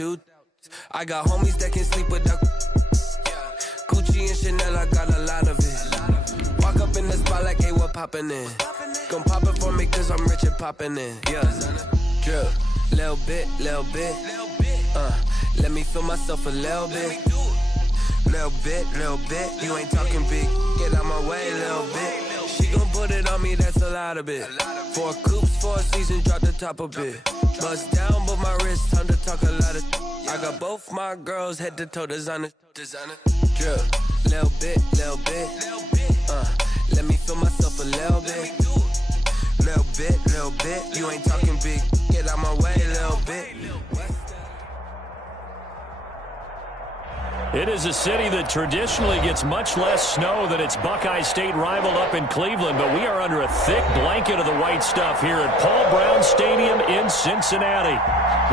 2. I got homies that can sleep without Gucci and Chanel, I got a lot of it. Walk up in the spot like, hey, what poppin' in? Gon' pop it for me cause I'm rich and poppin' in. Yeah, drip, little bit. Let me feel myself a little bit. Little bit. You ain't talking big. Get out my way, little bit. She gon' put it on me, that's a lot of it. 4 coops, 4 seasons, drop the top a bit. Bust down, but my wrist, time to talk a lot of. I got both my girls head to toe designer. Drip, little bit. Let me feel myself a little bit. Little bit. You ain't talking big. Get out my way, little bit. It is a city that traditionally gets much less snow than its Buckeye State rival up in Cleveland, but we are under a thick blanket of the white stuff here at Paul Brown Stadium in Cincinnati.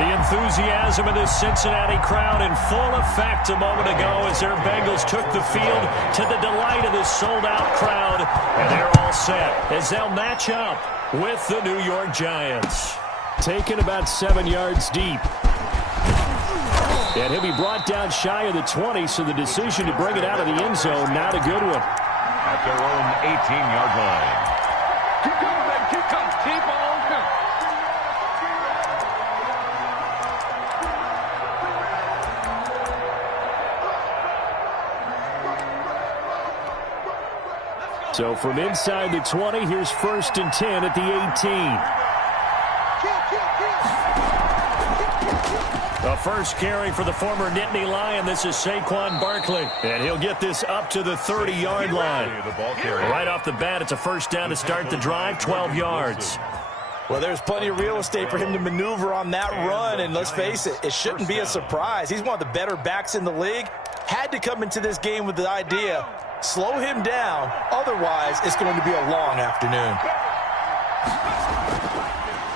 The enthusiasm of this Cincinnati crowd in full effect a moment ago as their Bengals took the field to the delight of this sold-out crowd, and they're all set as they'll match up with the New York Giants. Taken about 7 yards deep. And he'll be brought down shy of the 20, so the decision to bring it out of the end zone, not a good one. At their own 18-yard line. Keep coming, man. Keep coming. Keep on coming. So from inside the 20, here's 1st and 10 at the 18. The first carry for the former Nittany Lion. This is Saquon Barkley. And he'll get this up to the 30-yard line. Right off the bat, it's a first down to start the drive, 12 yards. Well, there's plenty of real estate for him to maneuver on that run. And let's face it, it shouldn't be a surprise. He's one of the better backs in the league. Had to come into this game with the idea, slow him down. Otherwise, it's going to be a long afternoon.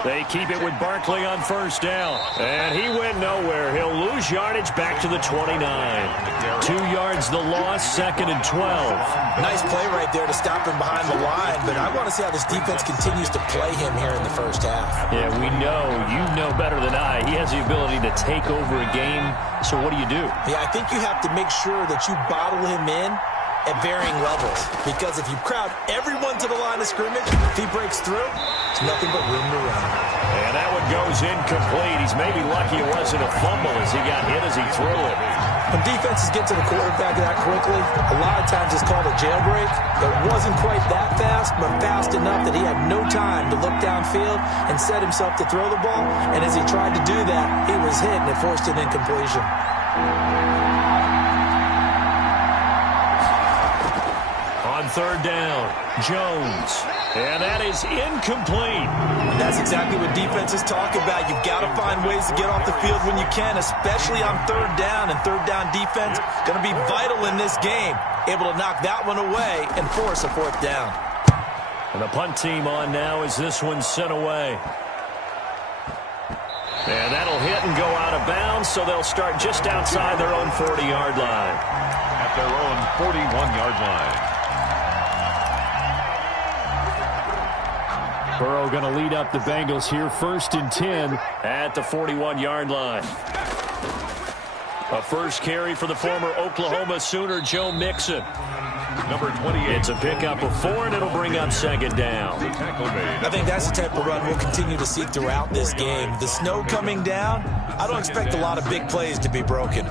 They keep it with Barkley on first down. And he went nowhere. He'll lose yardage back to the 29. 2 yards the loss, 2nd and 12. Nice play right there to stop him behind the line, but I want to see how this defense continues to play him here in the first half. Yeah, we know, you know better than I, he has the ability to take over a game. So what do? Yeah, I think you have to make sure that you bottle him in at varying levels, because if you crowd everyone to the line of scrimmage, if he breaks through, it's nothing but room to run. And that one goes incomplete. He's maybe lucky it wasn't a fumble as he got hit as he threw it. When defenses get to the quarterback that quickly, a lot of times it's called a jailbreak. It wasn't quite that fast, but fast enough that he had no time to look downfield and set himself to throw the ball. And as he tried to do that, he was hit and it forced an incompletion. On third down, Jones. And that is incomplete. And that's exactly what defenses talk about. You've got to find ways to get off the field when you can, especially on third down. And third down defense going to be vital in this game. Able to knock that one away and force a 4th down. And the punt team on now as this one's sent away. And that'll hit and go out of bounds, so they'll start just outside their own 40-yard line. At their own 41-yard line. Burrow going to lead up the Bengals here, 1st and 10 at the 41-yard line. A first carry for the former Oklahoma Sooner, Joe Mixon. Number 28. It's a pickup of 4, and it'll bring up 2nd down. I think that's the type of run we'll continue to see throughout this game. The snow coming down, I don't expect a lot of big plays to be broken.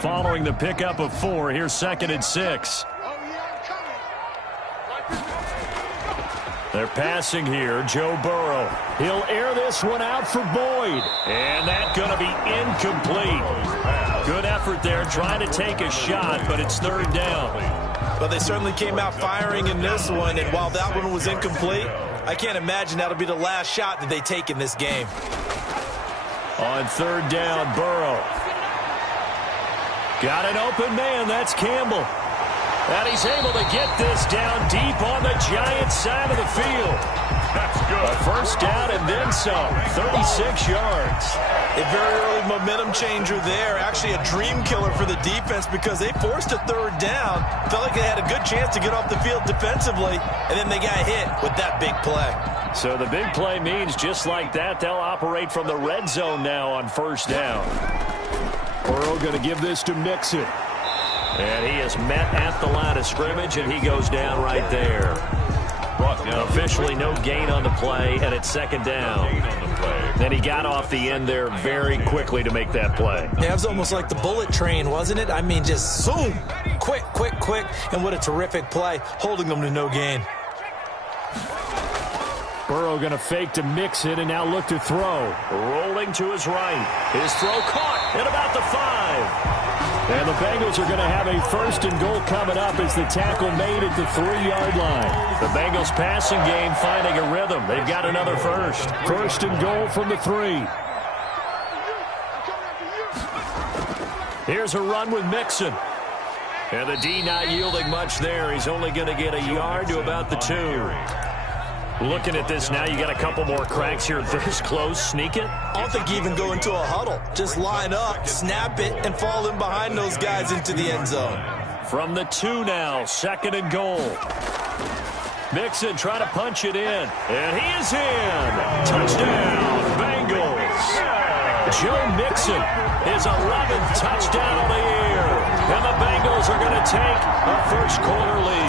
Following the pickup of 4, here's 2nd and 6. They're passing here, Joe Burrow. He'll air this one out for Boyd. And that's going to be incomplete. Good effort there, trying to take a shot, but it's 3rd down. But they certainly came out firing in this one, and while that one was incomplete, I can't imagine that'll be the last shot that they take in this game. On 3rd down, Burrow. Got an open man, that's Campbell. And he's able to get this down deep on the Giants side of the field. That's good. A first down and then some. 36 yards. A very early momentum changer there. Actually a dream killer for the defense because they forced a third down. Felt like they had a good chance to get off the field defensively, and then they got hit with that big play. So the big play means just like that, they'll operate from the red zone now on first down. Burrow going to give this to Mixon. And he is met at the line of scrimmage, and he goes down right there. Officially no gain on the play, and it's second down. Then he got off the end there very quickly to make that play. Yeah, it was almost like the bullet train, wasn't it? I mean, just zoom, quick, and what a terrific play, holding them to no gain. Burrow going to fake to Mixon and now look to throw. Rolling to his right. His throw caught at about the 5. And the Bengals are going to have a first and goal coming up as the tackle made at the 3-yard line. The Bengals passing game finding a rhythm. They've got another first. First and goal from the 3. Here's a run with Mixon. And the D not yielding much there. He's only going to get a yard to about the 2. Looking at this now, you got a couple more cracks here this close. Sneak it. I don't think you even go into a huddle. Just line up, snap it, and fall in behind those guys into the end zone. From the 2 now, second and goal. Mixon trying to punch it in. And he is in. Touchdown, Bengals. Joe Mixon, his 11th touchdown of the year. And the Bengals are going to take a first-quarter lead.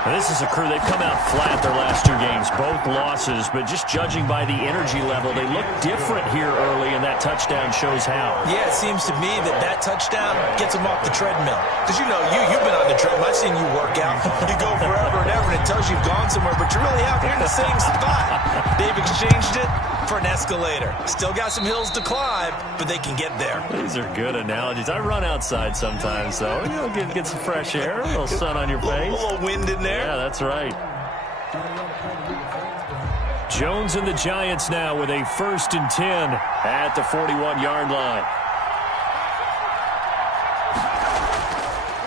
And this is a crew, they've come out flat their last 2 games, both losses, but just judging by the energy level, they look different here early, and that touchdown shows how. Yeah, it seems to me that touchdown gets them off the treadmill. Because, you know, you've been on the treadmill. I've seen you work out. You go forever and ever, and it tells you you've gone somewhere, but you're really out here in the same spot. They've exchanged it for an escalator. Still got some hills to climb, but they can get there. These are good analogies. I run outside sometimes, though. You know, get some fresh air, a little sun on your face. A little wind in there. Yeah, that's right. Jones and the Giants now with a first and 10 at the 41-yard line.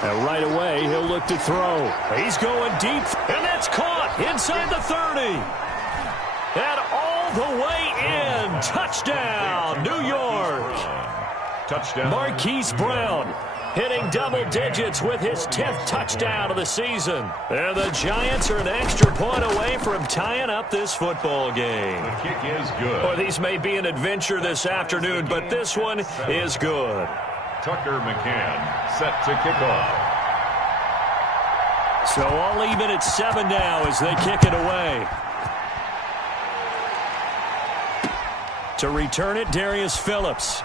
And right away, he'll look to throw. He's going deep, and that's caught inside the 30. And all the way in. Touchdown, New York. Touchdown. Marquise Brown hitting double digits with his 10th touchdown of the season. And the Giants are an extra point away from tying up this football game. The kick is good. Well, these may be an adventure this afternoon, but this one is good. Tucker McCann set to kick off. So all even at 7 now as they kick it away. To return it, Darius Phillips.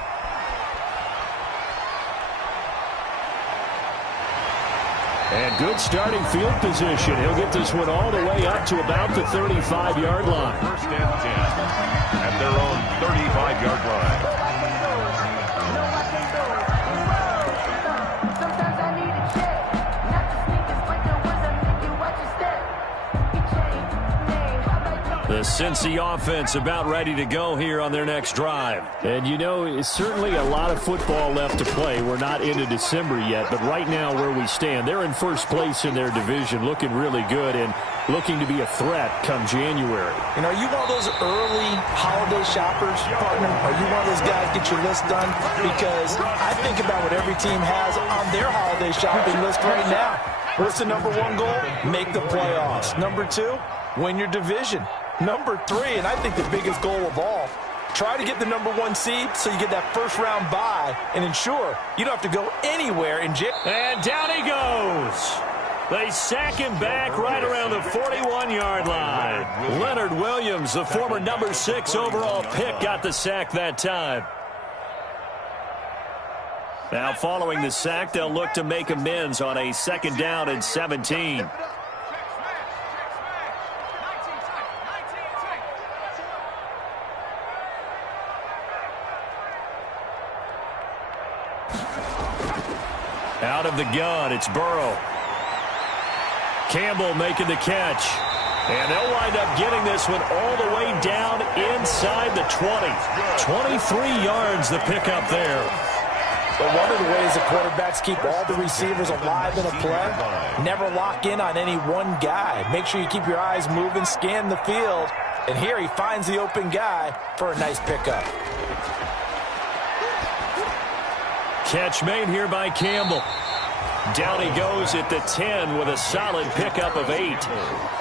And good starting field position. He'll get this one all the way up to about the 35-yard line. First and 10 at their own 35-yard line. The Cincy offense about ready to go here on their next drive. And, you know, it's certainly a lot of football left to play. We're not into December yet, but right now where we stand, they're in first place in their division, looking really good and looking to be a threat come January. And are you one of those early holiday shoppers, partner? Are you one of those guys get your list done? Because I think about what every team has on their holiday shopping list right now. What's the number 1 goal? Make the playoffs. Number 2, win your division. Number 3, and I think the biggest goal of all, try to get the number 1 seed so you get that first-round bye and ensure you don't have to go anywhere in jail. And down he goes. They sack him back right around the 41-yard line. Leonard Williams, the former number 6 overall pick, got the sack that time. Now following the sack, they'll look to make amends on a 2nd down and 17. Out of the gun, it's Burrow. Campbell making the catch. And they'll wind up getting this one all the way down inside the 20. 23 yards the pickup there. Well, one of the ways the quarterbacks keep all the receivers alive in a play, never lock in on any one guy. Make sure you keep your eyes moving, scan the field, and here he finds the open guy for a nice pickup. Catch made here by Campbell. Down he goes at the 10 with a solid pickup of 8.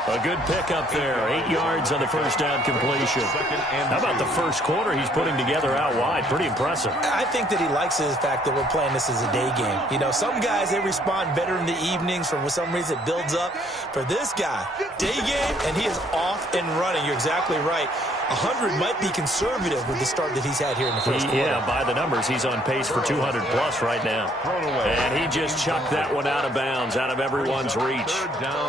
A good pickup there. 8 yards on the first down completion. How about the first quarter he's putting together out wide? Pretty impressive. I think that he likes the fact that we're playing this as a day game. You know, some guys, they respond better in the evenings. For some reason, it builds up. For this guy, day game, and he is off and running. You're exactly right. 100 might be conservative with the start that he's had here in the first quarter. Yeah, by the numbers, he's on pace for 200-plus right now. And he just chucked that one out of bounds, out of everyone's reach.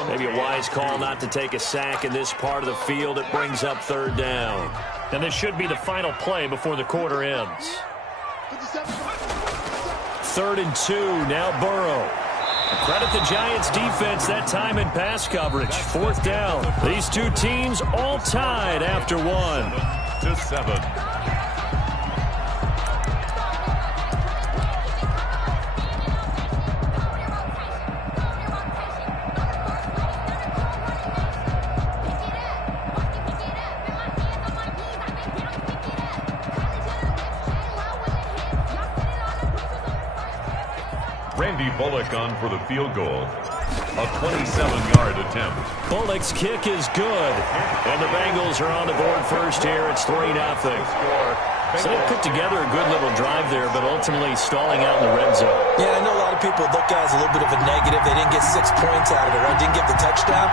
Maybe a wise call not to take a sack in this part of the field. It brings up third down. And this should be the final play before the quarter ends. 3rd and 2, now Burrow. Credit the Giants defense that time in pass coverage. 4th down. These two teams all tied after 1-7. Randy Bullock on for the field goal. A 27-yard attempt. Bullock's kick is good. And the Bengals are on the board first here. It's 3-0. So they put together a good little drive there, but ultimately stalling out in the red zone. Yeah, I know a lot of people look at it as a little bit of a negative. They didn't get 6 points out of it, right? Didn't get the touchdown.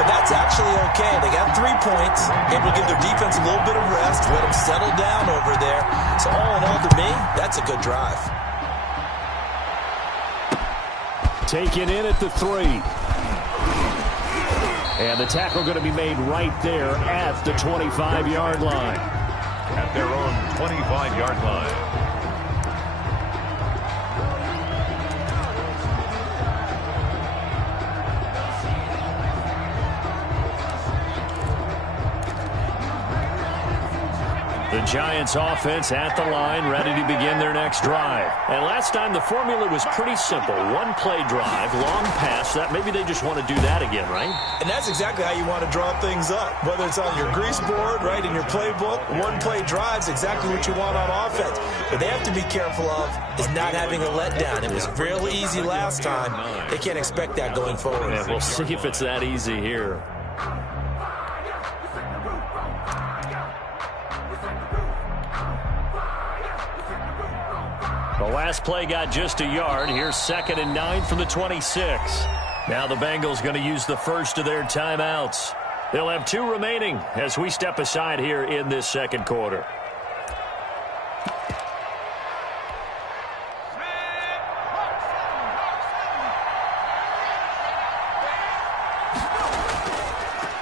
But that's actually okay. They got 3 points. Able to give their defense a little bit of rest, let them settle down over there. So all in all, to me, that's a good drive. Taken in at the 3. And the tackle going to be made right there at the 25-yard line. At their own 25-yard line. The Giants offense at the line, ready to begin their next drive. And last time the formula was pretty simple. 1-play drive, long pass. That maybe they just want to do that again, right? And that's exactly how you want to draw things up. Whether it's on your grease board, right, in your playbook, 1-play drive's exactly what you want on offense. What they have to be careful of is not having a letdown. It was really easy last time. They can't expect that going forward. Yeah, we'll see if it's that easy here. The last play got just a yard. Here's 2nd and 9 from the 26. Now the Bengals going to use the first of their timeouts. They'll have 2 remaining as we step aside here in this second quarter.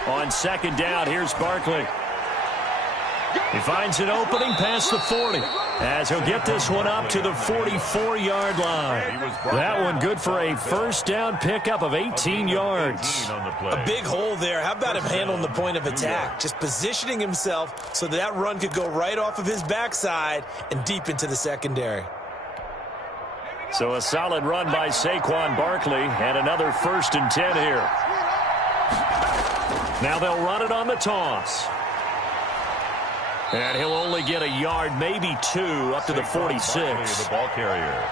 On 2nd down, here's Barkley. He finds an opening past the 40 as he'll get this one up to the 44-yard line. That one good for a first down pickup of 18 yards. A big hole there. How about him handling the point of attack? Just positioning himself so that run could go right off of his backside and deep into the secondary. So a solid run by Saquon Barkley and another 1st and 10 here. Now they'll run it on the toss. And he'll only get a yard, maybe 2, up to the 46. The ball carrier.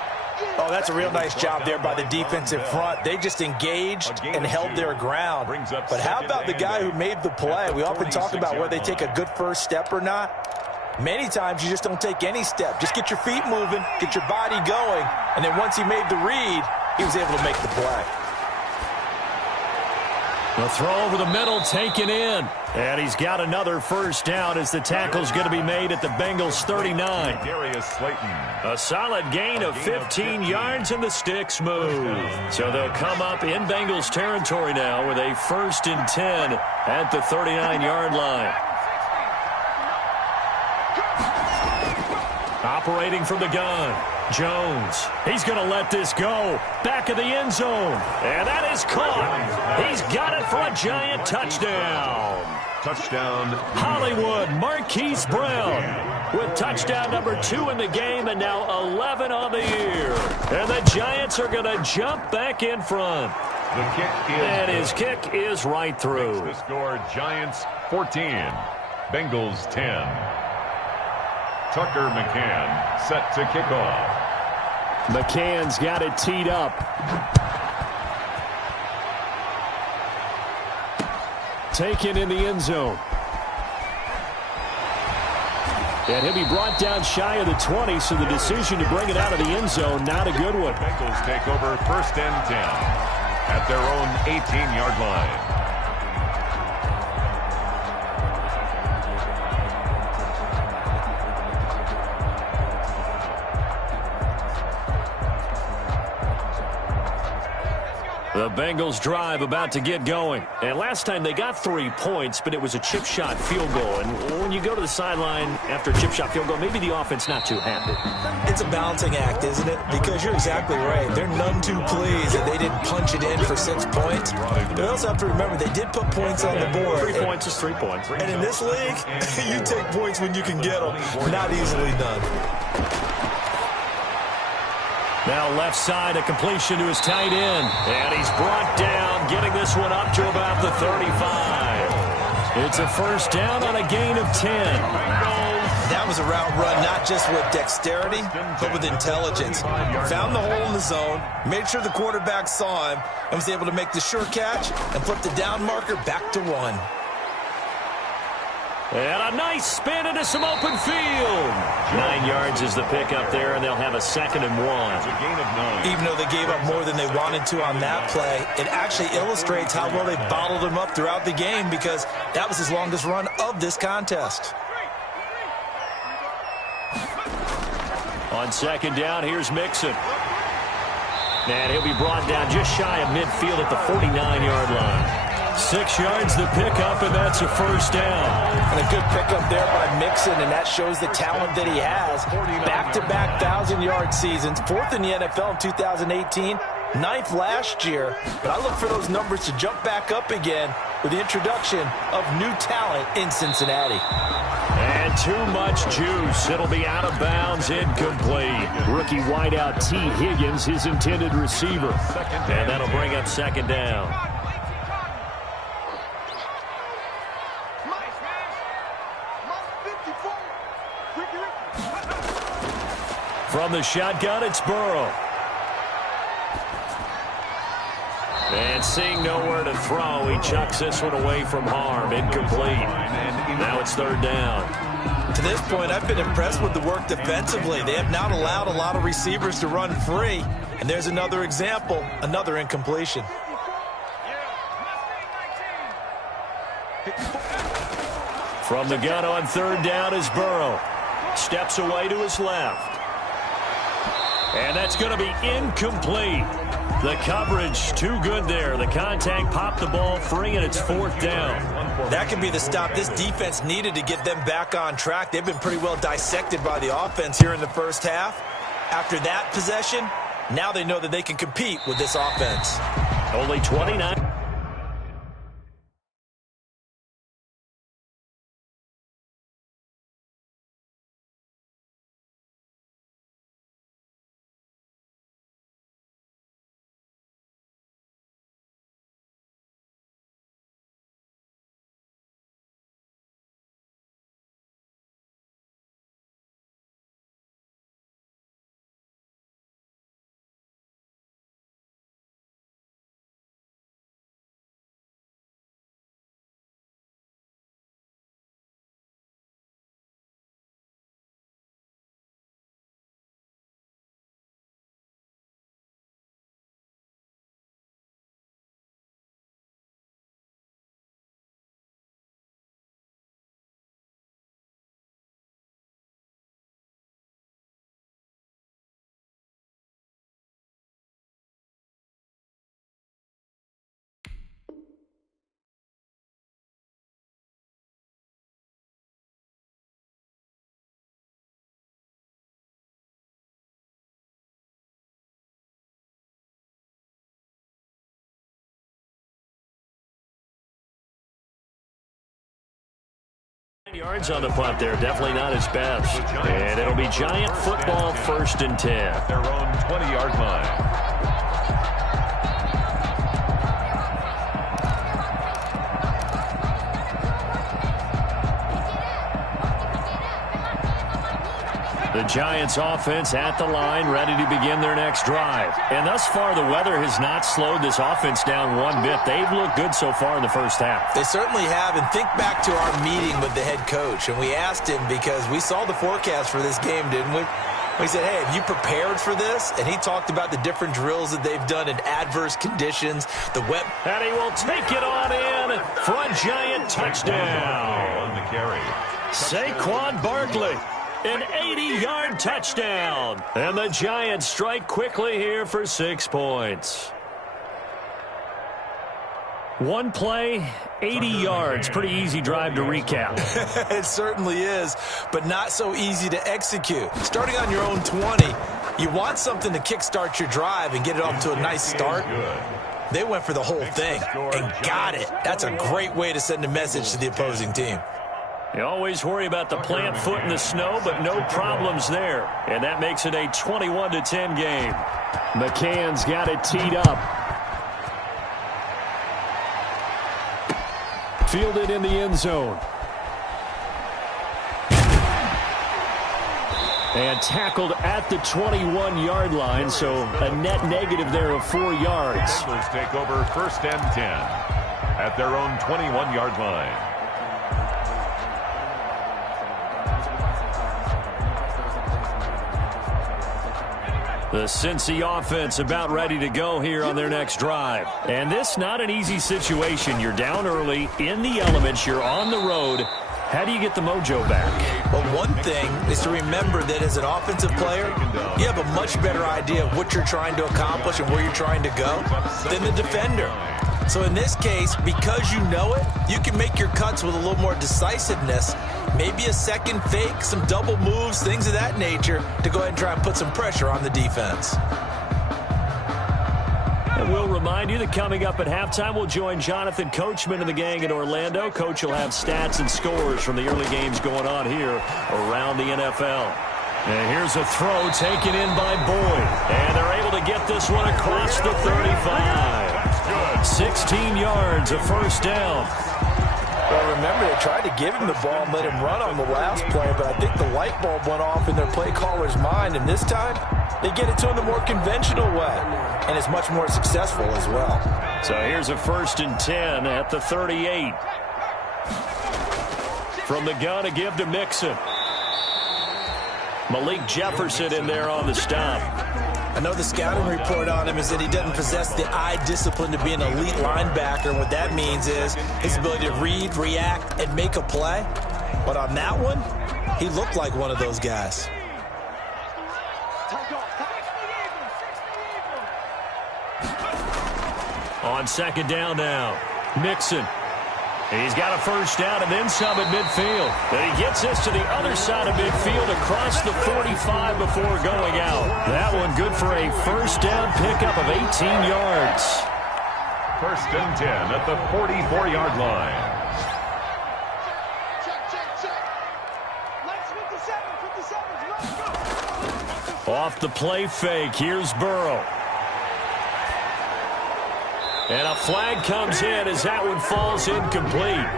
Oh, that's a real nice job there by the defensive front. They just engaged and held their ground. But how about the guy who made the play? We often talk about whether they take a good first step or not. Many times you just don't take any step. Just get your feet moving, get your body going, and then once he made the read, he was able to make the play. The throw over the middle taken in. And he's got another first down as the tackle's going to be made at the Bengals 39. A solid gain of 15 yards and the sticks move. So they'll come up in Bengals territory now with a 1st and 10 at the 39-yard line. Operating from the gun. Jones, he's going to let this go. Back of the end zone. And that is caught. He's got it for a Giant touchdown. Touchdown. Hollywood, Marquise Brown. with touchdown number 2 in the game and now 11 on the year. And the Giants are going to jump back in front. The kick is and his kick is right through. Makes the score Giants 14, Bengals 10. Tucker McCann set to kick off. McCann's got it teed up. Taken in the end zone. And he'll be brought down shy of the 20, so the decision to bring it out of the end zone, not a good one. Bengals take over 1st and 10 at their own 18-yard line. The Bengals drive about to get going. And last time they got 3 points, but it was a chip shot field goal. And when you go to the sideline after a chip shot field goal, maybe the offense not too happy. It's a balancing act, isn't it? Because you're exactly right. They're none too pleased that they didn't punch it in for 6 points. But you also have to remember they did put points on the board. 3 points is 3 points. And in this league, you take points when you can get them. Not easily done. Now left side, a completion to his tight end. And he's brought down, getting this one up to about the 35. It's a first down on a gain of 10. That was a route run, not just with dexterity, but with intelligence. Found the hole in the zone, made sure the quarterback saw him, and was able to make the sure catch and flip the down marker back to 1. And a nice spin into some open field. 9 yards is the pickup there, and they'll have a 2nd and 1. It's a gain of 9. Even though they gave up more than they wanted to on that play, it actually illustrates how well they bottled him up throughout the game, because that was his longest run of this contest. On 2nd down, here's Mixon. And he'll be brought down just shy of midfield at the 49-yard line. 6 yards the pickup, and that's a first down. And a good pickup there by Mixon, and that shows the talent that he has. Back-to-back 1,000-yard seasons, 4th in the NFL in 2018, 9th last year. But I look for those numbers to jump back up again with the introduction of new talent in Cincinnati. And too much juice. It'll be out of bounds, incomplete. Rookie wideout T. Higgins, his intended receiver. And that'll bring up 2nd down. From the shotgun, it's Burrow. And seeing nowhere to throw, he chucks this one away from harm. Incomplete. Now it's 3rd down. To this point, I've been impressed with the work defensively. They have not allowed a lot of receivers to run free. And there's another example, another incompletion. From the gun on 3rd down is Burrow. Steps away to his left. And that's going to be incomplete. The coverage too good there. The contact popped the ball free, and it's 4th down. That could be the stop this defense needed to get them back on track. They've been pretty well dissected by the offense here in the first half. After that possession, now they know that they can compete with this offense. Only 29. Yards on the punt there. Definitely not his best. And it'll be Giant football, 1st and 10. At their own 20-yard line. The Giants offense at the line, ready to begin their next drive. And thus far, the weather has not slowed this offense down one bit. They've looked good so far in the first half. They certainly have. And think back to our meeting with the head coach. And we asked him, because we saw the forecast for this game, didn't we? We said, hey, have you prepared for this? And he talked about the different drills that they've done in adverse conditions. And he will take it on in for a Giant touchdown. On the carry. Saquon Barkley. An 80-yard touchdown. And the Giants strike quickly here for 6 points. One play, 80 yards. Pretty easy drive to recap. It certainly is, but not so easy to execute. Starting on your own 20, you want something to kickstart your drive and get it off to a nice start. They went for the whole thing and got it. That's a great way to send a message to the opposing team. You always worry about the plant foot in the snow, but no problems there. And that makes it a 21-10 game. McCann's got it teed up. Fielded in the end zone. And tackled at the 21-yard line, so a net negative there of 4 yards. Bengals take over 1st and 10 at their own 21-yard line. The Cincy offense about ready to go here on their next drive. And this not an easy situation. You're down early, in the elements, you're on the road. How do you get the mojo back? Well, one thing is to remember that as an offensive player, you have a much better idea of what you're trying to accomplish and where you're trying to go than the defender. So in this case, because you know it, you can make your cuts with a little more decisiveness. Maybe a second fake, some double moves, things of that nature to go ahead and try and put some pressure on the defense. And we'll remind you that coming up at halftime, we'll join Jonathan Coachman and the gang in Orlando. Coach will have stats and scores from the early games going on here around the NFL. And here's a throw taken in by Boyd. And they're able to get this one across the 35. 16 yards, a 1st down. Well, remember, they tried to give him the ball and let him run on the last play, but I think the light bulb went off in their play caller's mind, and this time they get it to him the more conventional way, and it's much more successful as well. So here's a 1st and 10 at the 38. From the gun, a give to Mixon. Malik Jefferson in there on the stop. I know the scouting report on him is that he doesn't possess the eye discipline to be an elite linebacker. And what that means is his ability to read, react, and make a play. But on that one, he looked like one of those guys. On 2nd down now, Mixon. He's got a 1st down and then some at midfield. But he gets this to the other side of midfield across the 45 before going out. That one good for a 1st down pickup of 18 yards. 1st and 10 at the 44-yard line. Off the play fake, here's Burrow. And a flag comes in as that one falls incomplete.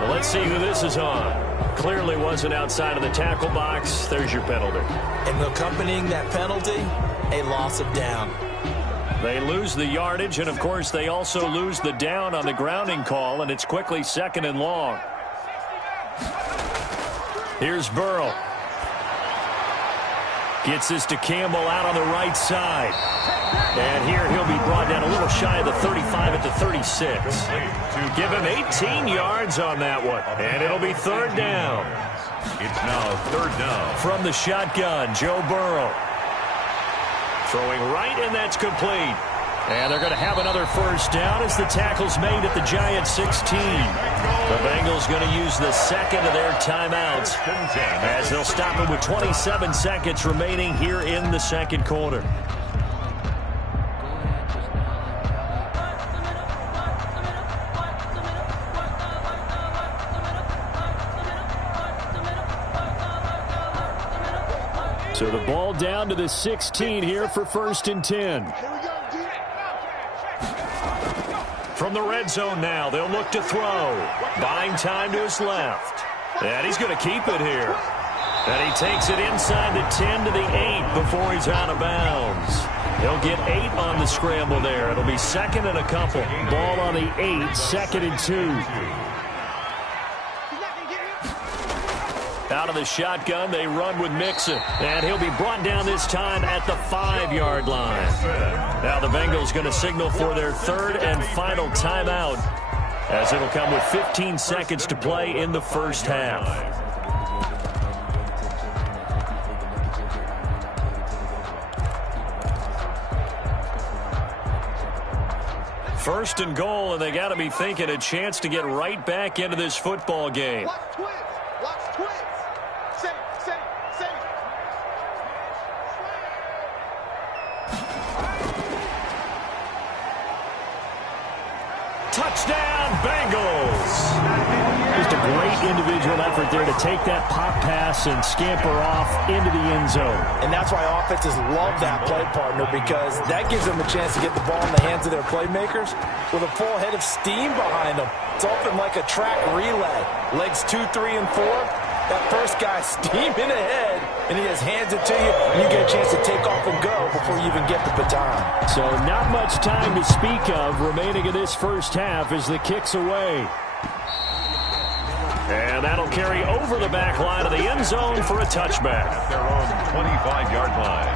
Well, let's see who this is on. Clearly wasn't outside of the tackle box. There's your penalty. And accompanying that penalty, a loss of down. They lose the yardage, and, of course, they also lose the down on the grounding call, and it's quickly 2nd and long. Here's Burrow. Gets this to Campbell out on the right side. And here he'll be brought down a little shy of the 35 at the 36. Give him 18 yards on that one. And it'll be 3rd down. It's now 3rd down. From the shotgun, Joe Burrow. Throwing right, and that's complete. And they're going to have another 1st down as the tackle's made at the Giants 16. The Bengals going to use the 2nd of their timeouts as they'll stop it with 27 seconds remaining here in the 2nd quarter. So the ball down to the 16 here for 1st and 10. From the red zone now, they'll look to throw. Buying time to his left. And he's going to keep it here. And he takes it inside the 10 to the 8 before he's out of bounds. He'll get 8 on the scramble there. It'll be 2nd and a couple. Ball on the 8, 2nd and 2. Out of the shotgun, they run with Mixon. And he'll be brought down this time at the 5-yard line. Now the Bengals going to signal for their 3rd and final timeout, as it'll come with 15 seconds to play in the first half. First and goal, and they got to be thinking a chance to get right back into this football game. Touchdown, Bengals! Just a great individual effort there to take that pop pass and scamper off into the end zone. And that's why offenses love that play partner, because that gives them a chance to get the ball in the hands of their playmakers with a full head of steam behind them. It's often like a track relay. Legs 2, 3, and 4. That first guy steaming ahead, and he just hands it to you, and you get a chance to take off and go before you even get the baton. So not much time to speak of remaining in this first half as the kick's away. And that'll carry over the back line of the end zone for a touchback. At their own 25-yard line.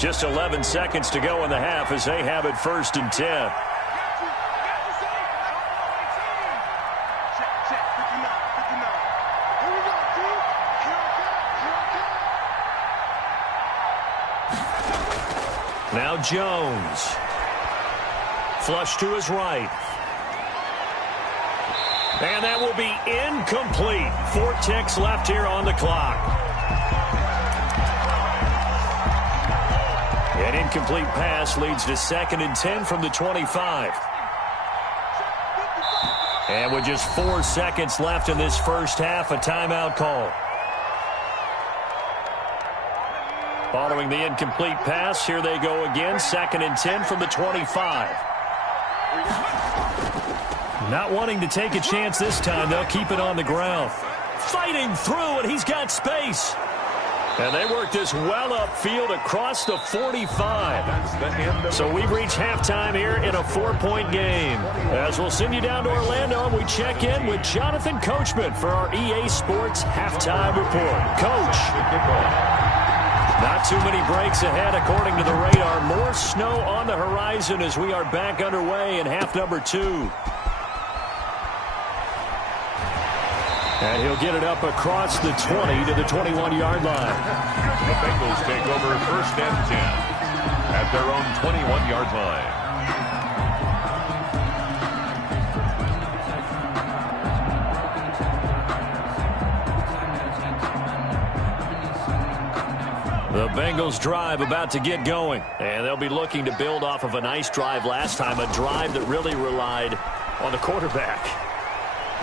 Just 11 seconds to go in the half as they have it 1st and 10. Now Jones. Flush to his right. And that will be incomplete. 4 ticks left here on the clock. An incomplete pass leads to 2nd and 10 from the 25. And with just 4 seconds left in this first half, a timeout call. Following the incomplete pass, here they go again. 2nd and 10 from the 25. Not wanting to take a chance this time, they'll keep it on the ground. Fighting through, and he's got space. And they work this well upfield across the 45. So we've reached halftime here in a 4-point game. As we'll send you down to Orlando, and we check in with Jonathan Coachman for our EA Sports Halftime Report. Coach. Not too many breaks ahead according to the radar. More snow on the horizon as we are back underway in half number 2. And he'll get it up across the 20 to the 21-yard line. The Bengals take over 1st and 10 at their own 21-yard line. The Bengals drive about to get going, and they'll be looking to build off of a nice drive last time, a drive that really relied on the quarterback.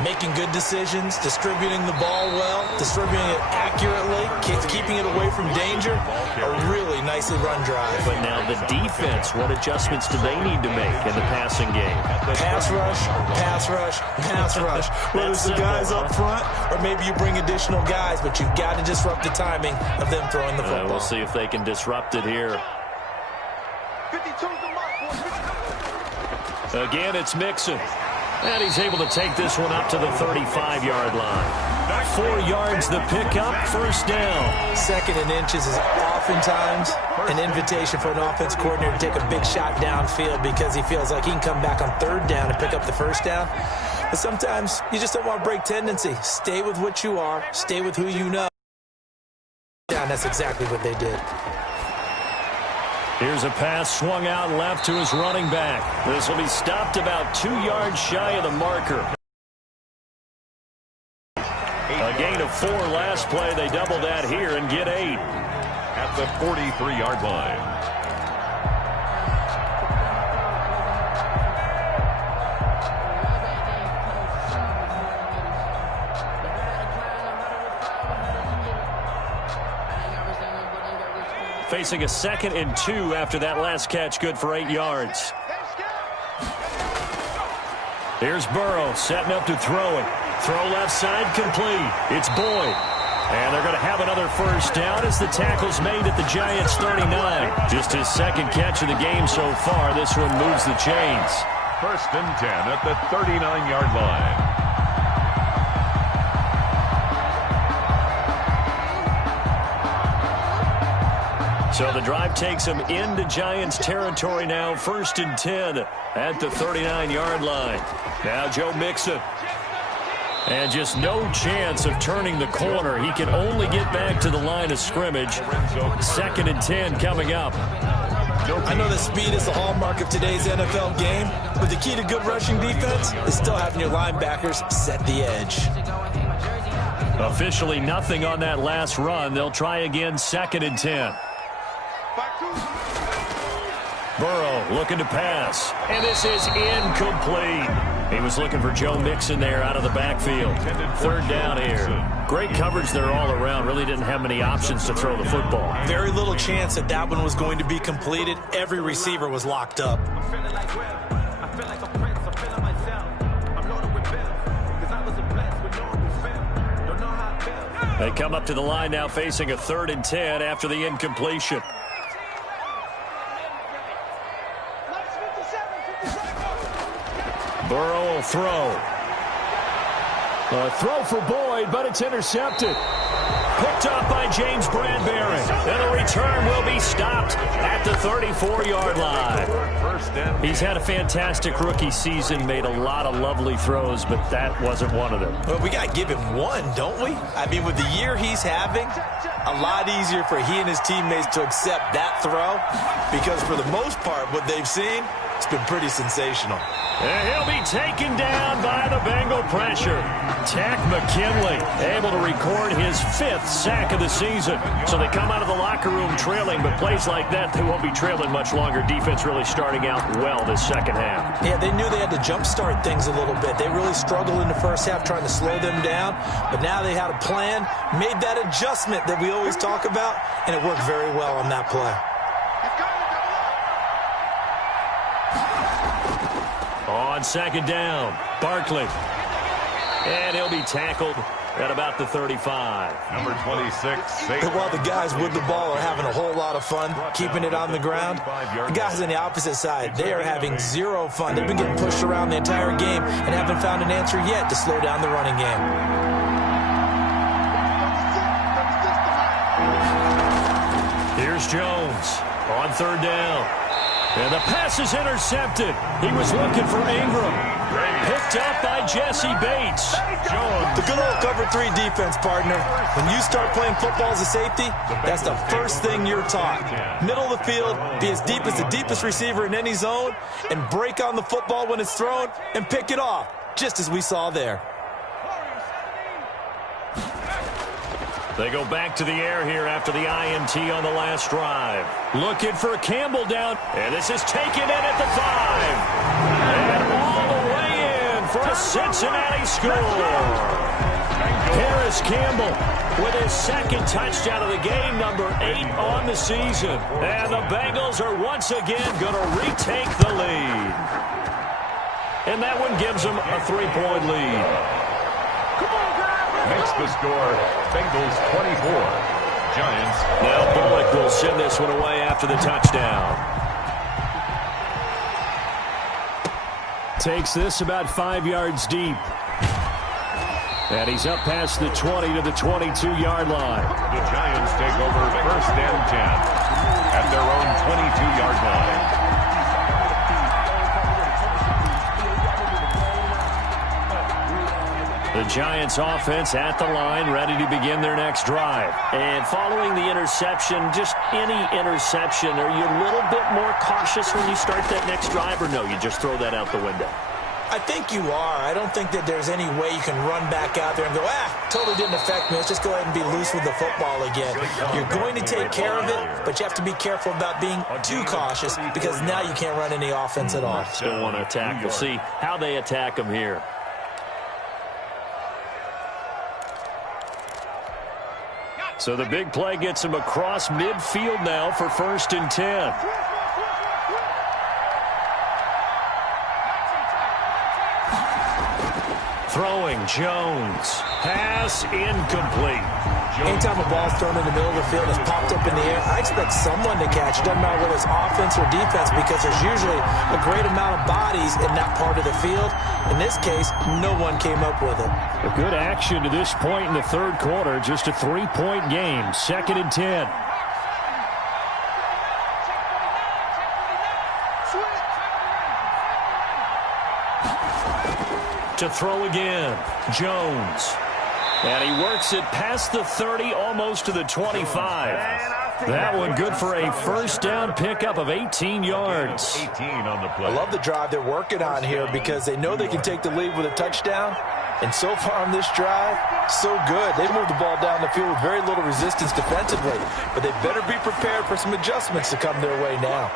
Making good decisions, distributing the ball well, distributing it accurately, keeping it away from danger. A really nicely run drive. But now the defense, what adjustments do they need to make in the passing game? Pass rush, pass rush, pass rush. Whether it's the guys up front or maybe you bring additional guys, but you've got to disrupt the timing of them throwing the football. We'll see if they can disrupt it here. Again, it's Mixon. And he's able to take this one up to the 35-yard line. 4 yards the pickup, 1st down. 2nd and inches is oftentimes an invitation for an offense coordinator to take a big shot downfield because he feels like he can come back on 3rd down and pick up the 1st down. But sometimes you just don't want to break tendency. Stay with what you are. Stay with who you know. And that's exactly what they did. Here's a pass swung out left to his running back. This will be stopped about 2 yards shy of the marker. A gain of 4 last play. They double that here and get 8. At the 43-yard line. facing a 2nd and 2 after that last catch, good for 8 yards. Here's Burrow setting up to throw it. Throw left side, complete. It's Boyd. And they're going to have another first down as the tackle's made at the Giants' 39. Just his 2nd catch of the game so far. This one moves the chains. 1st and 10 at the 39-yard line. So the drive takes them into Giants territory now. 1st and 10 at the 39-yard line. Now Joe Mixon. And just no chance of turning the corner. He can only get back to the line of scrimmage. 2nd and 10 coming up. I know that speed is the hallmark of today's NFL game, but the key to good rushing defense is still having your linebackers set the edge. Officially nothing on that last run. They'll try again, 2nd and 10. Burrow looking to pass, and this is incomplete. He was looking for Joe Mixon there out of the backfield. 3rd down here. Great coverage there all around. Really didn't have many options to throw the football. Very little chance that that one was going to be completed. Every receiver was locked up. They come up to the line now facing a 3rd and 10 after the incompletion. Burrow will throw. A throw for Boyd, but it's intercepted. Picked up by James Bradbury. And the return will be stopped at the 34-yard line. He's had a fantastic rookie season, made a lot of lovely throws, but that wasn't one of them. Well, we got to give him one, don't we? I mean, with the year he's having, a lot easier for he and his teammates to accept that throw because for the most part, what they've seen, it's been pretty sensational. And he'll be taken down by the Bengal pressure. Tack McKinley able to record his 5th sack of the season. So they come out of the locker room trailing, but plays like that, they won't be trailing much longer. Defense really starting out well this 2nd half. Yeah, they knew they had to jumpstart things a little bit. They really struggled in the 1st half trying to slow them down, but now they had a plan, made that adjustment that we always talk about, and it worked very well on that play. On 2nd down, Barkley. And he'll be tackled at about the 35. Number 26. While the guys with the ball are having a whole lot of fun keeping it on the ground, the guys on the opposite side, they are having zero fun. They've been getting pushed around the entire game and haven't found an answer yet to slow down the running game. Here's Jones on 3rd down. And the pass is intercepted. He was looking for Ingram. Picked up by Jesse Bates. Jones. The good old cover 3 defense, partner. When you start playing football as a safety, that's the first thing you're taught. Middle of the field, be as deep as the deepest receiver in any zone, and break on the football when it's thrown and pick it off, just as we saw there. They go back to the air here after the INT on the last drive. Looking for Campbell down. And this is taken in at the 5. And all the way in for a Cincinnati score. Paris Campbell with his 2nd touchdown of the game, number 8 on the season. And the Bengals are once again going to retake the lead. And that one gives them a 3-point lead. Makes the score, Bengals 24, Giants. Now Bullock will send this one away after the touchdown. Takes this about 5 yards deep. And he's up past the 20 to the 22-yard line. The Giants take over 1st and 10 at their own 22-yard line. The Giants offense at the line, ready to begin their next drive. And following the interception, just any interception, are you a little bit more cautious when you start that next drive, or no, you just throw that out the window? I think you are. I don't think that there's any way you can run back out there and go, totally didn't affect me. Let's just go ahead and be loose with the football again. You're going to take care of it, but you have to be careful about being too cautious because now you can't run any offense at all. Still want to attack. We'll see how they attack them here. So the big play gets him across midfield now for 1st and 10. Throwing, Jones. Pass incomplete. Anytime a ball's thrown in the middle of the field and is popped up in the air, I expect someone to catch. It doesn't matter whether it's offense or defense, because there's usually a great amount of bodies in that part of the field. In this case, no one came up with it. A good action to this point in the third quarter. Just a 3-point game. 2nd and 10. To throw again, Jones. And he works it past the 30, almost to the 25. That one good for a first down pickup of 18 yards. 18 on the play. I love the drive they're working on here because they know they can take the lead with a touchdown. And so far on this drive, so good. They moved the ball down the field with very little resistance defensively. But they better be prepared for some adjustments to come their way now.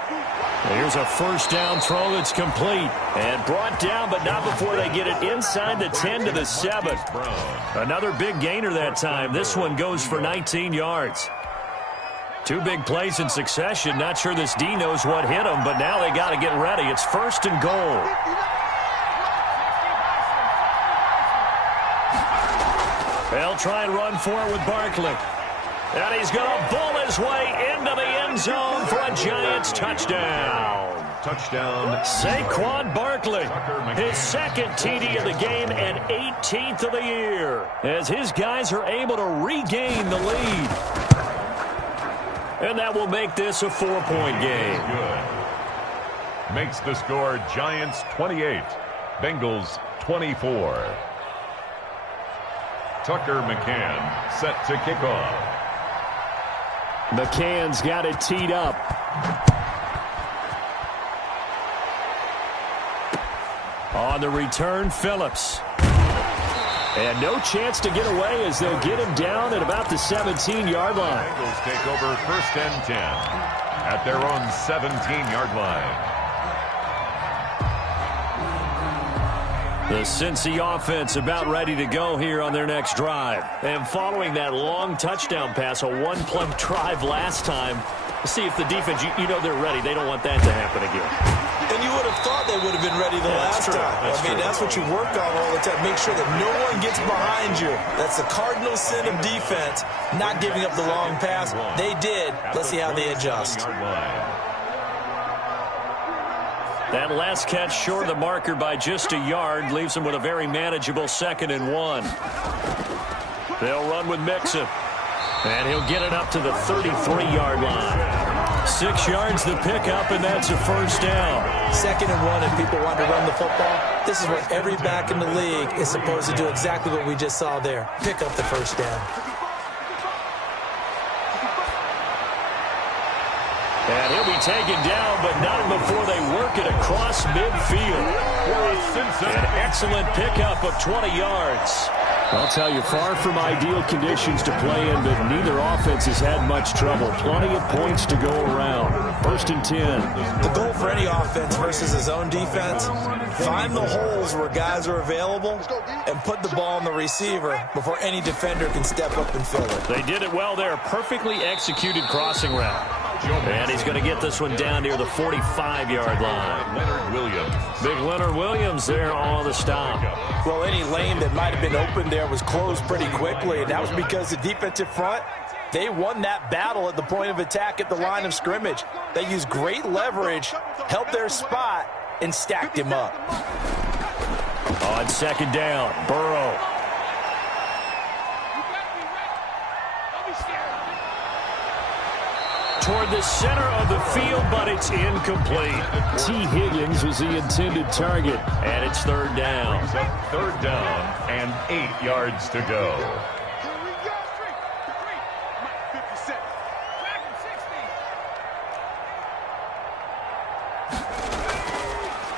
Here's a first down throw that's complete. And brought down, but not before they get it inside the 10 to the 7. Another big gainer that time. This one goes for 19 yards. 2 big plays in succession. Not sure this D knows what hit them, but now they got to get ready. It's 1st and goal. They'll try and run for it with Barkley. And he's going to bull his way into the end zone for a Giants touchdown. Touchdown. Saquon Barkley, his 2nd TD of the game and 18th of the year, as his guys are able to regain the lead. And that will make this a 4-point game. Good. Makes the score Giants 28, Bengals 24. Tucker McCann set to kick off. McCann's got it teed up. On the return, Phillips. And no chance to get away as they'll get him down at about the 17-yard line. Bengals take over 1st and 10 at their own 17-yard line. The Cincy offense about ready to go here on their next drive. And following that long touchdown pass, a one-play drive last time, see if the defense, you know they're ready. They don't want that to happen again. And you would have thought they would have been ready the last time. That's what you work on all the time. Make sure that no one gets behind you. That's the cardinal sin of defense, not giving up the long pass. They did. Let's see how they adjust. That last catch short of the marker by just a yard leaves them with a very manageable 2nd and 1. They'll run with Mixon. And he'll get it up to the 33-yard line. 6 yards the pickup, and that's a first down. 2nd and 1, and people want to run the football. This is what every back in the league is supposed to do, exactly what we just saw there. Pick up the first down. And he'll be taken down, but not before they work it across midfield. An excellent pickup of 20 yards. I'll tell you, far from ideal conditions to play in, but neither offense has had much trouble. Plenty of points to go around. 1st and 10. The goal for any offense versus his own defense, find the holes where guys are available and put the ball on the receiver before any defender can step up and fill it. They did it well there. Perfectly executed crossing route. And he's going to get this one down near the 45-yard line. Leonard Williams. Big Leonard Williams there on the stop. Well, any lane that might have been open there was closed pretty quickly, and that was because the defensive front, they won that battle at the point of attack at the line of scrimmage. They used great leverage, held their spot, and stacked him up. On 2nd down, Burrow. Toward the center of the field, but it's incomplete. T. Higgins was the intended target, and it's 3rd down. 3rd down and 8 yards to go.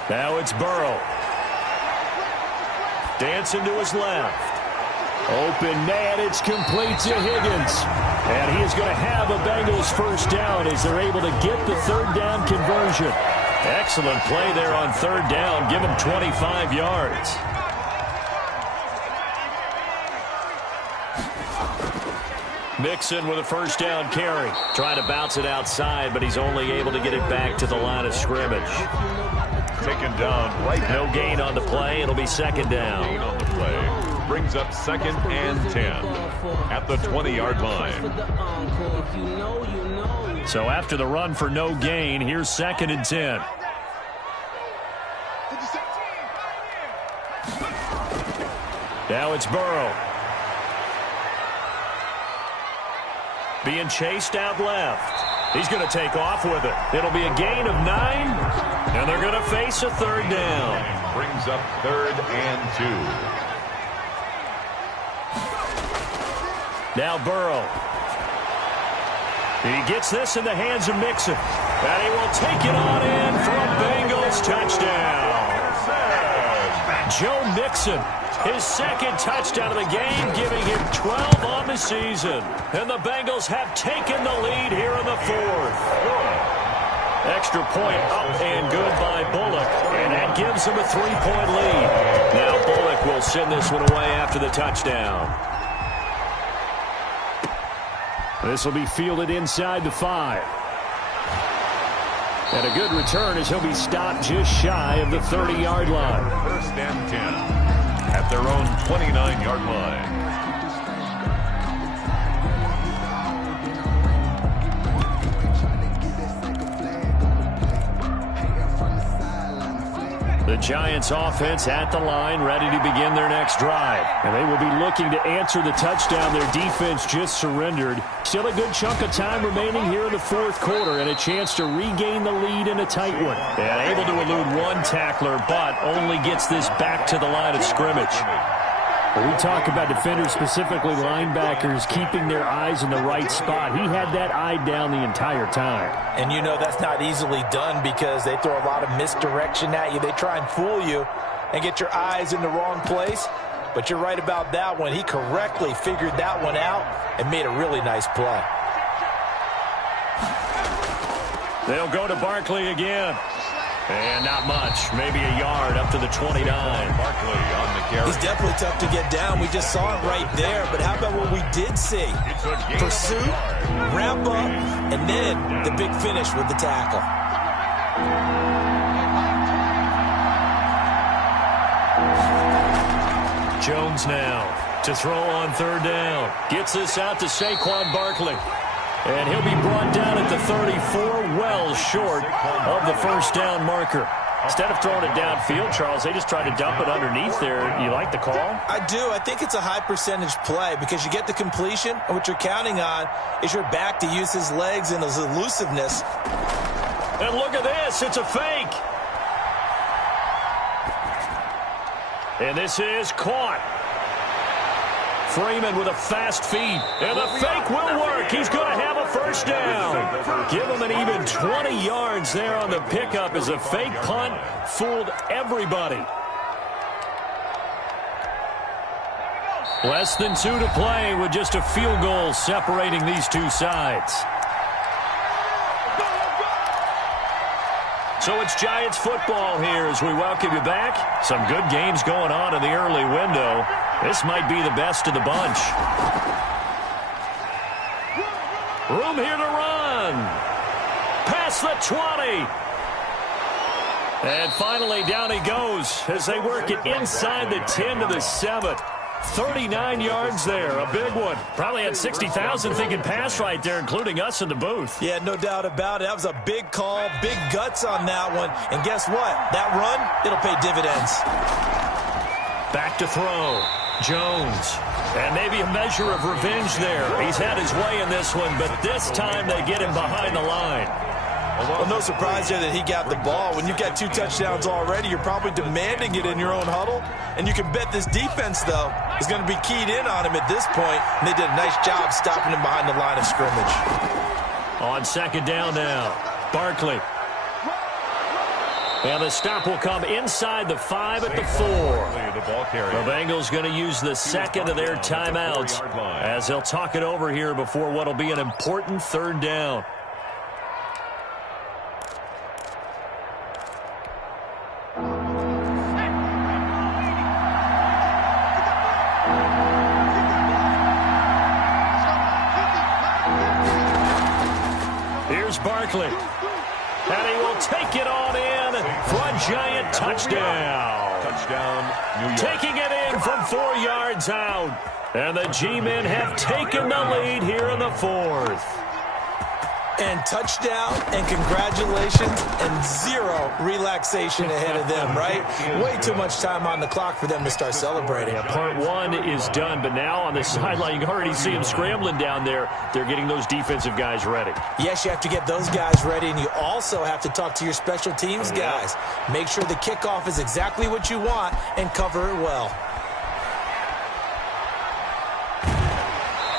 Now it's Burrow. Dancing to his left. Open man, it's complete to Higgins. And he is going to have a Bengals first down as they're able to get the 3rd down conversion. Excellent play there on 3rd down. Give him 25 yards. Mixon with a first down carry. Trying to bounce it outside, but he's only able to get it back to the line of scrimmage. Taken down right. No gain on the play. It'll be second down. Gain on the play. Brings up 2nd and 10 at the 20-yard line. So after the run for no gain, here's 2nd and 10. Now it's Burrow. Being chased out left. He's going to take off with it. It'll be a gain of 9, and they're going to face a third down. Brings up 3rd and 2. Now Burrow. He gets this in the hands of Mixon. And he will take it on in for a Bengals touchdown. Joe Mixon, his 2nd touchdown of the game, giving him 12 on the season. And the Bengals have taken the lead here in the 4th. Extra point up and good by Bullock. And that gives him a 3-point lead. Now Bullock will send this one away after the touchdown. This will be fielded inside the 5. And a good return as he'll be stopped just shy of the 30-yard line. 1st and 10 at their own 29-yard line. The Giants offense at the line, ready to begin their next drive. And they will be looking to answer the touchdown their defense just surrendered. Still a good chunk of time remaining here in the 4th quarter and a chance to regain the lead in a tight one. And able to elude one tackler, but only gets this back to the line of scrimmage. When we talk about defenders, specifically linebackers, keeping their eyes in the right spot, he had that eye down the entire time. And you know that's not easily done because they throw a lot of misdirection at you. They try and fool you and get your eyes in the wrong place. But you're right about that one. He correctly figured that one out and made a really nice play. They'll go to Barkley again. And not much. Maybe a yard up to the 29. Barkley on the carry. He's definitely tough to get down. We just saw it right there. But how about what we did see? Pursuit, wrap up, and then the big finish with the tackle. Jones now to throw on 3rd down. Gets this out to Saquon Barkley. And he'll be brought down at the 34, well short of the first down marker. Instead of throwing it downfield, Charles, they just tried to dump it underneath there. You like the call? I do. I think it's a high percentage play because you get the completion, and what you're counting on is your back to use his legs and his elusiveness. And look at this. It's a fake. And this is caught. Freeman with a fast feed. And the fake will work. He's going to have a first down. Give him an even 20 yards there on the pickup as a fake punt fooled everybody. Less than 2 to play with just a field goal separating these two sides. So it's Giants football here as we welcome you back. Some good games going on in the early window. This might be the best of the bunch. Room here to run. Past the 20. And finally down he goes as they work it inside the 10 to the 7. 39 yards there, a big one. Probably had 60,000 thinking pass right there, including us in the booth. Yeah, no doubt about it. That was a big call, big guts on that one. And guess what? That run, it'll pay dividends. Back to throw. Jones. And maybe a measure of revenge there. He's had his way in this one, but this time they get him behind the line. Well, no surprise there that he got the ball. When you've got 2 touchdowns already, you're probably demanding it in your own huddle. And you can bet this defense, though, is going to be keyed in on him at this point. And they did a nice job stopping him behind the line of scrimmage. On 2nd down now, Barkley. And the stop will come inside the 5 at the 4. The Bengals going to use the 2nd of their timeouts as they'll talk it over here before what will be an important 3rd down. Barkley. And he will take it on in for a giant touchdown. Touchdown, New York. Taking it in from 4 yards out. And the G-men have taken the lead here in the fourth. And touchdown and congratulations and zero relaxation ahead of them, right? Way too much time on the clock for them to start celebrating. Yeah, part one is done, but now on the sideline, you can already see them scrambling down there. They're getting those defensive guys ready. Yes, you have to get those guys ready, and you also have to talk to your special teams guys. Make sure the kickoff is exactly what you want and cover it well.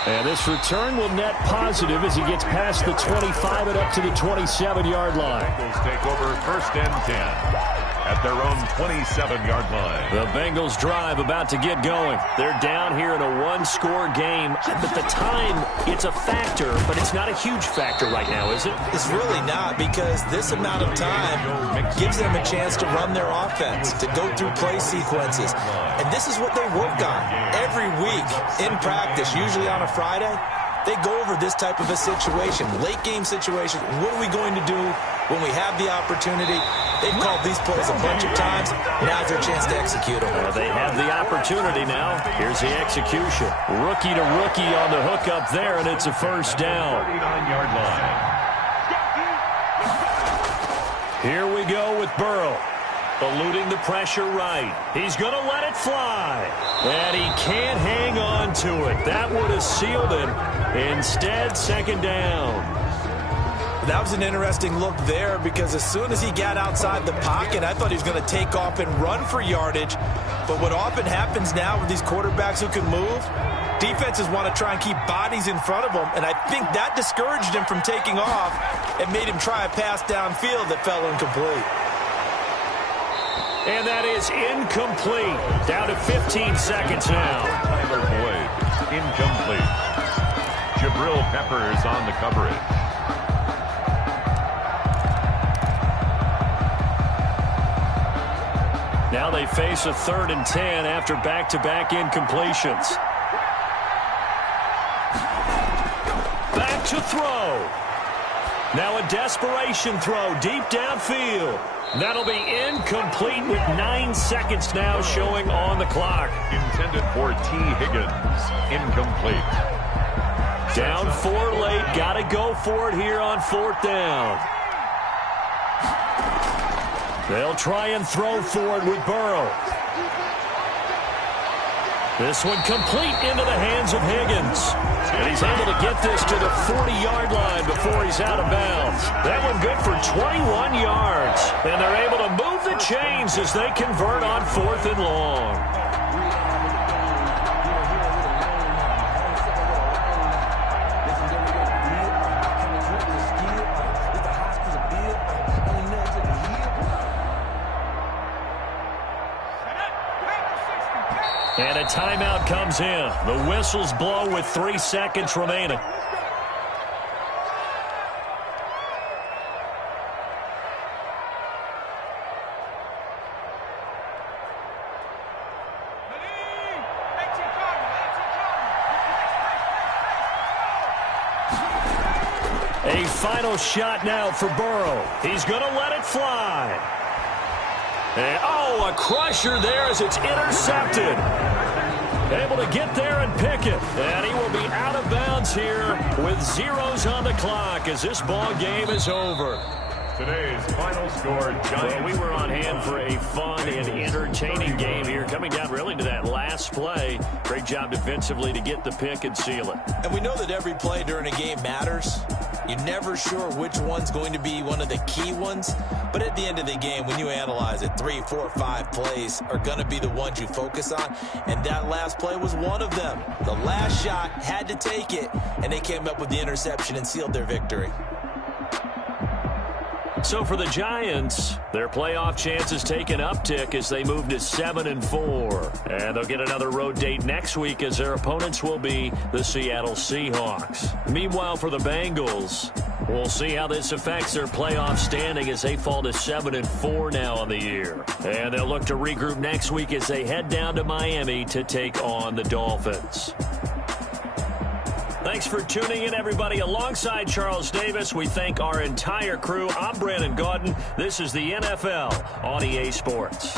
And this return will net positive as he gets past the 25 and up to the 27-yard line. Bengals take over 1st and 10 at their own 27-yard line. The Bengals drive about to get going. They're down here in a one-score game. But the time, it's a factor, but it's not a huge factor right now, is it? It's really not, because this amount of time gives them a chance to run their offense, to go through play sequences. And this is what they work on every week in practice, usually on a Friday. They go over this type of a situation, late game situation. What are we going to do when we have the opportunity? They've called these plays a bunch of times. Now's their chance to execute them. Well, they have the opportunity now. Here's the execution. Rookie to rookie on the hook up there, and it's a first down. 39-yard line. Here we go with Burrow. Eluding the pressure right. He's going to let it fly. And he can't hang on to it. That would have sealed it. Instead, second down. That was an interesting look there, because as soon as he got outside the pocket, I thought he was going to take off and run for yardage. But what often happens now with these quarterbacks who can move, defenses want to try and keep bodies in front of them, and I think that discouraged him from taking off and made him try a pass downfield that fell incomplete. And that is incomplete. Down to 15 seconds now. Tyler Boyd, incomplete. Jabril Peppers on the coverage. Now they face a 3rd and 10 after back-to-back incompletions. Back to throw. Now a desperation throw deep downfield. That'll be incomplete with 9 seconds now showing on the clock. Intended for T. Higgins. Incomplete. Down 4 late. Got to go for it here on 4th down. They'll try and throw for it with Burrow. This one complete into the hands of Higgins. And he's able to get this to the 40-yard line before he's out of bounds. That one good for 21 yards. And they're able to move the chains as they convert on 4th and long. And a timeout comes in. The whistles blow with 3 seconds remaining. A final shot now for Burrow. He's going to let it fly. And, a crusher there as it's intercepted. Able to get there and pick it. And he will be out of bounds here with zeros on the clock as this ball game is over. Today's final score, Giants. Well, we were on hand for a fun and entertaining game here. Coming down really to that last play. Great job defensively to get the pick and seal it. And we know that every play during a game matters. You're never sure which one's going to be one of the key ones. But at the end of the game, when you analyze it, 3, 4, 5 plays are going to be the ones you focus on. And that last play was one of them. The last shot had to take it, and they came up with the interception and sealed their victory. So for the Giants, their playoff chances take an uptick as they move to 7-4. And they'll get another road date next week as their opponents will be the Seattle Seahawks. Meanwhile, for the Bengals, we'll see how this affects their playoff standing as they fall to 7-4 now on the year. And they'll look to regroup next week as they head down to Miami to take on the Dolphins. Thanks for tuning in, everybody. Alongside Charles Davis, we thank our entire crew. I'm Brandon Gaudin. This is the NFL on EA Sports.